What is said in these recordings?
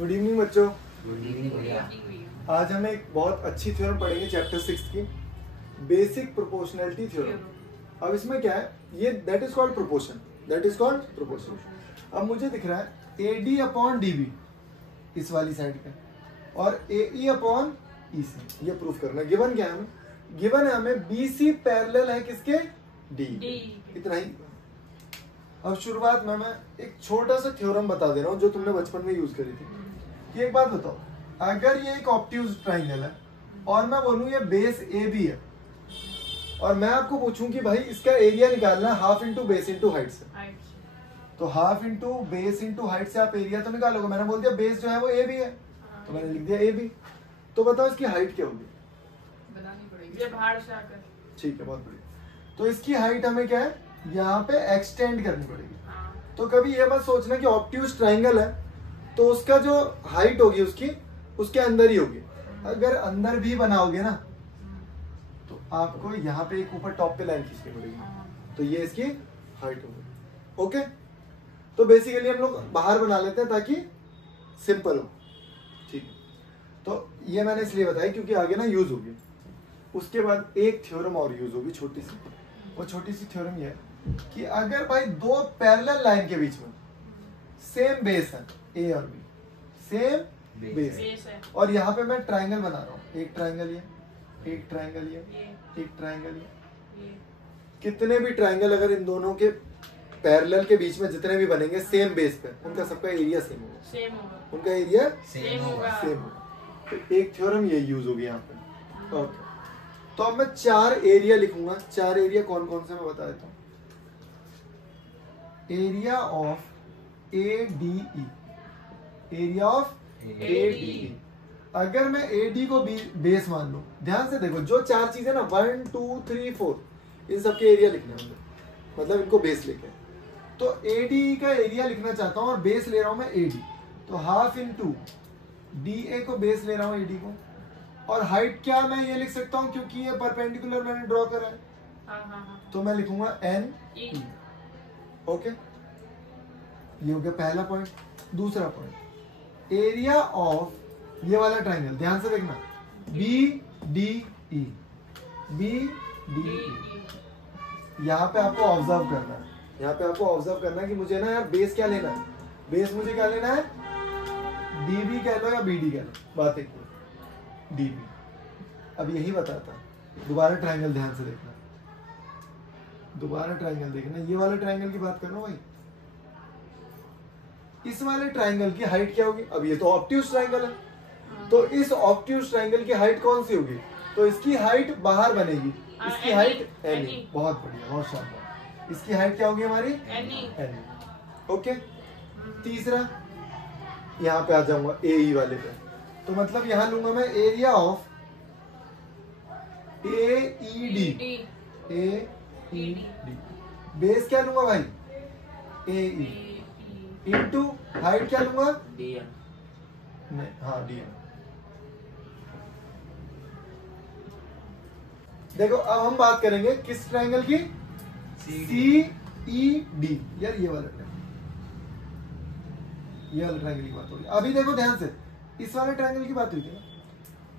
Good evening बच्चों। Good evening भैया। आज हम एक बहुत अच्छी थ्योरम पढ़ेंगे चैप्टर 6 की, बेसिक प्रोपोर्शनैलिटी थ्योरम। अब इसमें क्या है, ये that is called proportion, that is called proportion. अब मुझे दिख रहा है AD अपॉन DB इस वाली साइड पे और AE अपॉन EC, ये प्रूफ करना है। गिवन क्या है हमें? गिवन है हमें BC पैरेलल है किसके? D। इतना ही। अब शुरुआत में मैं एक छोटा सा थ्योरम बता दे रहा हूँ जो तुमने बचपन में यूज करी थी। कि एक बात बताओ, अगर ये एक ऑब्ट्यूज ट्राइंगल है और मैं बोलूँ ये बेस AB है और मैं आपको पूछूं कि भाई इसका एरिया निकालना है half into base into height से, तो half into base into height से आप एरिया तो निकालोगे। मैंने बोल दिया बेस जो है वो AB है, तो मैंने लिख दिया AB। तो बताओ इसकी हाइट क्या होगी? बतानी पड़ेगी जब बाहर से आकर। ठीक है, बहुत बढ़िया। तो इसकी हाइट हमें क्या है, यहाँ पे एक्सटेंड करनी पड़ेगी। तो कभी ये बात सोचना कि ऑब्ट्यूज ट्राइंगल है तो उसका जो हाइट होगी उसकी उसके अंदर ही होगी। अगर अंदर भी बनाओगे ना तो आपको यहाँ पे एक ऊपर टॉप पे लाइन खींचनी पड़ेगी, तो ये इसकी हाइट होगी। ओके, तो बेसिकली हम लोग बाहर बना लेते हैं ताकि सिंपल हो। ठीक है, तो ये मैंने इसलिए बताया क्योंकि आगे ना यूज होगी। उसके बाद एक थ्योरम और यूज होगी छोटी सी। वो छोटी सी थ्योरम ये है कि अगर भाई दो पैरेलल लाइन के बीच में सेम बेस है A और B, सेम बेस है और यहाँ पे मैं ट्राइंगल बना रहा हूँ, एक ट्राइंगल ये, एक ट्राइंगल ये, एक ट्राइंगल ये। कितने भी ट्राइंगल अगर इन दोनों के पैरेलल के बीच में जितने भी बनेंगे सेम बेस पे, उनका सबका एरिया सेम होगा, उनका एरिया सेम होगा। तो एक थ्योरम ये यूज होगी यहाँ पे। ओके, तो अब मैं 4 एरिया लिखूंगा। 4 एरिया कौन कौन से मैं बता देता हूँ। Area of ADE, area of ADE। अगर मैं AD को बेस मान लूं, ध्यान से देखो जो 4 चीजें ना 1 2 3 4 इन सबके एरिया लिखने होंगे, मतलब इनको बेस लेके। तो ADE का एरिया लिखना चाहता हूं और बेस ले रहा हूं मैं AD, तो हाफ इंटू DA को बेस ले रहा हूं AD को, और हाइट क्या मैं ये लिख सकता हूं क्योंकि ये परपेंडिकुलर मैंने ड्रॉ करा है, तो मैं लिखूंगा NE। ओके, ये हो गया पहला पॉइंट। दूसरा पॉइंट, एरिया ऑफ ये वाला ट्राइंगल, ध्यान से देखना, BDE, BDE। यहाँ पे आपको ऑब्जर्व करना है, यहाँ पे आपको ऑब्जर्व करना है कि मुझे ना यार बेस क्या लेना है। बेस मुझे क्या लेना है, DB कह लो या BD कह लो, बात एक DB। अब यही बताता, दोबारा ट्राइंगल ध्यान से देखना, दोबारा ट्राइंगल देखना। ये वाले ट्राइंगल की बात कर रहा हूं भाई। इस वाले ट्राइंगल की हाइट क्या होगी? अब ये तो ऑब्ट्यूज ट्राइंगल है, तो इस ऑब्ट्यूज ट्राइंगल की हाइट कौन सी होगी? तो इसकी हाइट बाहर बनेगी, इसकी हाइट NE। बहुत बढ़िया, बहुत शानदार। इसकी हाइट क्या होगी हमारी? NE। ओके, तीसरा यहाँ पे आ जाऊंगा AE वाले पे, तो मतलब यहां लूंगा मैं एरिया ऑफ AED। बेस क्या लूंगा भाई? AE इंटू हाइट क्या लूंगा? DM। नहीं, हाँ DM। देखो अब हम बात करेंगे किस ट्राइंगल की? CED। यार ये वाला ट्राइंगल, ये वाला ट्राइंगल की बात हो रही है। अभी देखो ध्यान से, इस वाले ट्राइंगल की बात हुई थी ना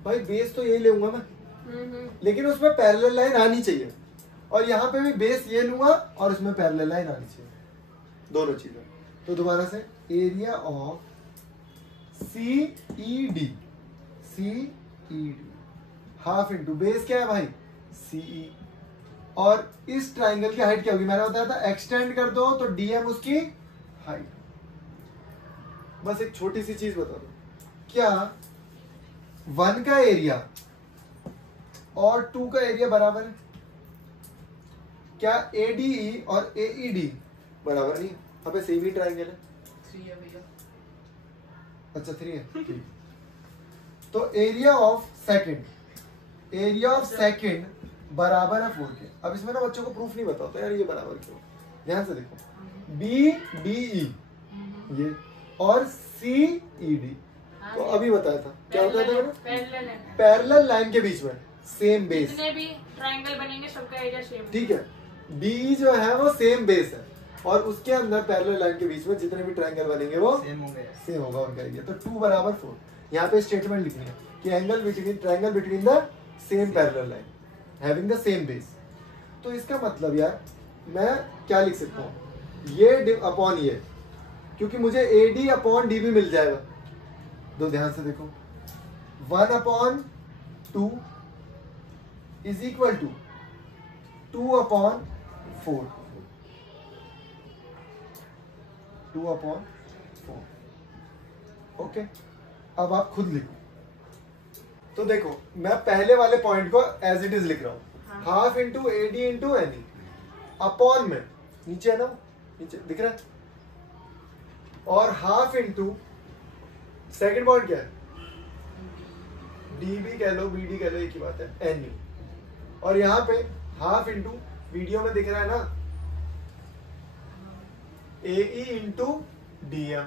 भाई। बेस तो यही लूंगा मैं, लेकिन उसमें पैरेलल लाइन आनी चाहिए, और यहाँ पे भी बेस ये लूंगा और उसमें पैरेलल लाइन आनी चाहिए, दोनों चीजें। तो दोबारा से area of CED, half into base क्या है भाई? CE। और इस ट्राइंगल की हाइट क्या होगी? मैंने बताया था एक्सटेंड कर दो तो DM उसकी हाइट। बस एक छोटी सी चीज बता दो, क्या 1 का एरिया और 2 का एरिया बराबर है? क्या ADE और AED बराबर नहीं? अबे सेम ही ट्राइंगल है। 3 है भैया। अच्छा 3 है, ठीक। तो एरिया ऑफ सेकंड बराबर है 4 के। अब इसमें ना बच्चों को प्रूफ नहीं बताता यार ये बराबर क्यों। ध्यान से देखो, BDE ये और CED, तो अभी बताया था क्या बताया था मैंने? पैरेलल लाइन के बीच में सेम बेस, जितने भी ट्रायंगल बनेंगे सबका एरिया सेम। ठीक है। DE जो है वो सेम बेस है, और उसके अंदर पैरेलल लाइन के बीच में जितने भी ट्रायंगल बनेंगे वो सेम होंगे। सेम होगा उनका एरिया। तो 2 बराबर 4 यहाँ पे स्टेटमेंट लिखनी है कि angle between triangle between the same parallel line having the same base. तो इसका मतलब यार मैं क्या लिख सकता हूँ, ये अपॉन ये, क्योंकि मुझे AD अपॉन DB मिल जाएगा। दो ध्यान से देखो, 1/2 इज इक्वल टू 2/4, 2/4। ओके, अब आप खुद लिखो। तो देखो मैं पहले वाले पॉइंट को एज इट इज लिख रहा हूँ, half into AD into NE upon में, नीचे है ना, नीचे दिख रहा है, और हाफ इंटू सेकेंड पॉइंट क्या है, DB कह लो BD कह लो, एक ही बात है, NE, और यहाँ पे हाफ इंटू वीडियो में दिख रहा है ना AE इंटू DM।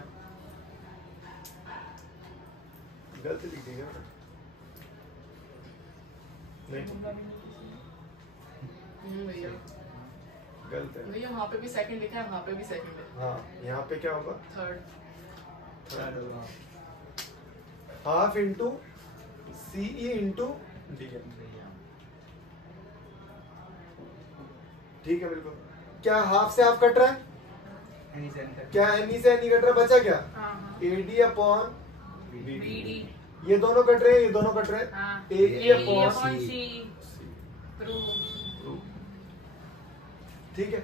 गलत लिख दिया ना, नहीं भैया गलत है। भैया वहाँ पे भी सेकंड लिखा है, वहाँ पे भी सेकंड है। हाँ यहाँ पे क्या होगा, थर्ड होगा। Half into CE into DM। ठीक है बिल्कुल। क्या हाफ से हाफ कट रहा है, क्या NE से NE कट रहा है, बचा क्या AD अपॉन BD ये दोनों कट रहे हैं, ये दोनों कट रहे हैं, हाँ AE अपॉन C। ठीक है।